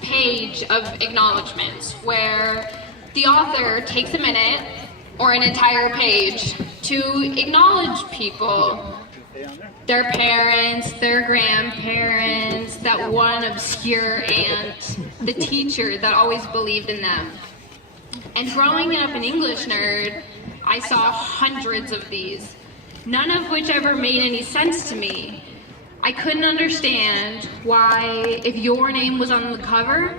page of acknowledgements where the author takes a minute or an entire page to acknowledge people, their parents, their grandparents, that one obscure aunt, the teacher that always believed in them. And growing up an English nerd, I saw hundreds of these, none of which ever made any sense to me. I couldn't understand why, if your name was on the cover,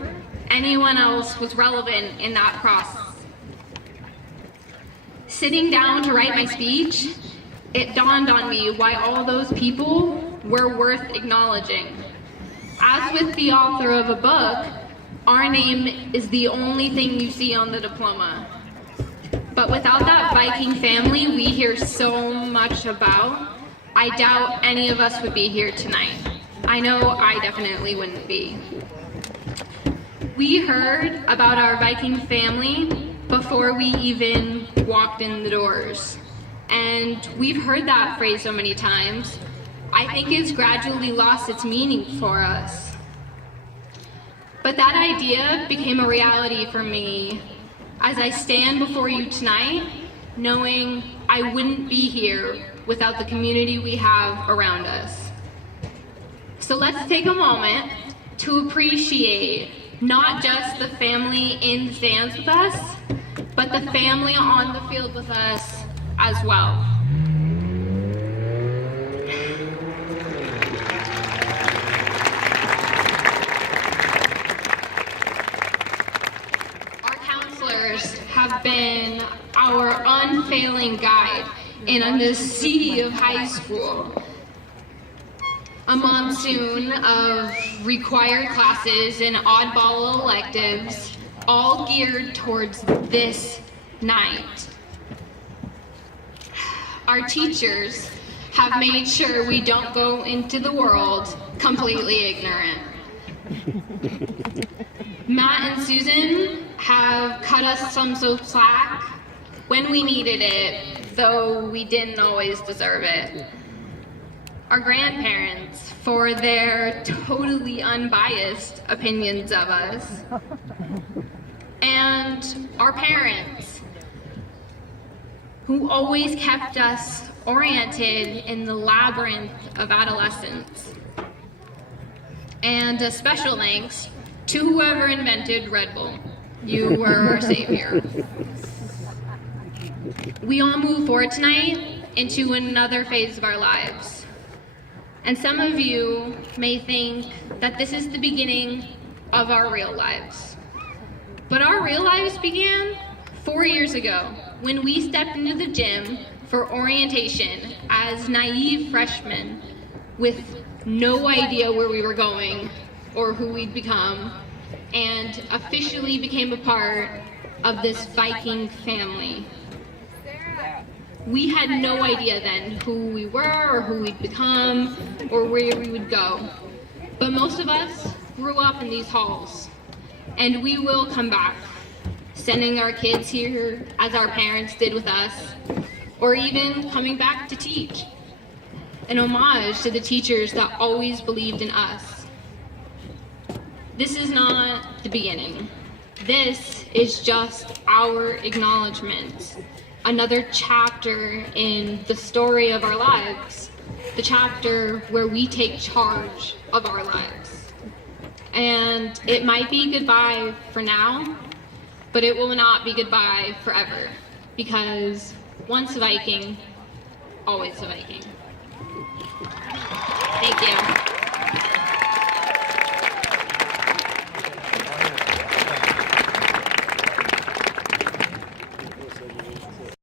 anyone else was relevant in that process. Sitting down to write my speech, it dawned on me why all those people were worth acknowledging. As with the author of a book, our name is the only thing you see on the diploma. But without that Viking family we hear so much about, I doubt any of us would be here tonight. I know I definitely wouldn't be. We heard about our Viking family before we even walked in the doors. And we've heard that phrase so many times, I think it's gradually lost its meaning for us. But that idea became a reality for me as I stand before you tonight, knowing I wouldn't be here without the community we have around us. So let's take a moment to appreciate not just the family in the stands with us, but the family on the field with us as well. Our counselors have been our unfailing guide in this sea of high school. A monsoon of required classes and oddball electives, all geared towards this night. Our teachers have made sure we don't go into the world completely ignorant. Matt and Susan have cut us some slack when we needed it, though we didn't always deserve it. Our grandparents for their totally unbiased opinions of us. And our parents, who always kept us oriented in the labyrinth of adolescence. And a special thanks to whoever invented Red Bull. You were our savior. We all move forward tonight into another phase of our lives. And some of you may think that this is the beginning of our real lives. But our real lives began 4 years ago when we stepped into the gym for orientation as naive freshmen with no idea where we were going or who we'd become, and officially became a part of this Viking family. We had no idea then who we were or who we'd become or where we would go. But most of us grew up in these halls, and we will come back, sending our kids here as our parents did with us, or even coming back to teach. An homage to the teachers that always believed in us. This is not the beginning. This is just our acknowledgement. Another chapter in the story of our lives. The chapter where we take charge of our lives. And it might be goodbye for now, but it will not be goodbye forever. Because once a Viking, always a Viking. Thank you.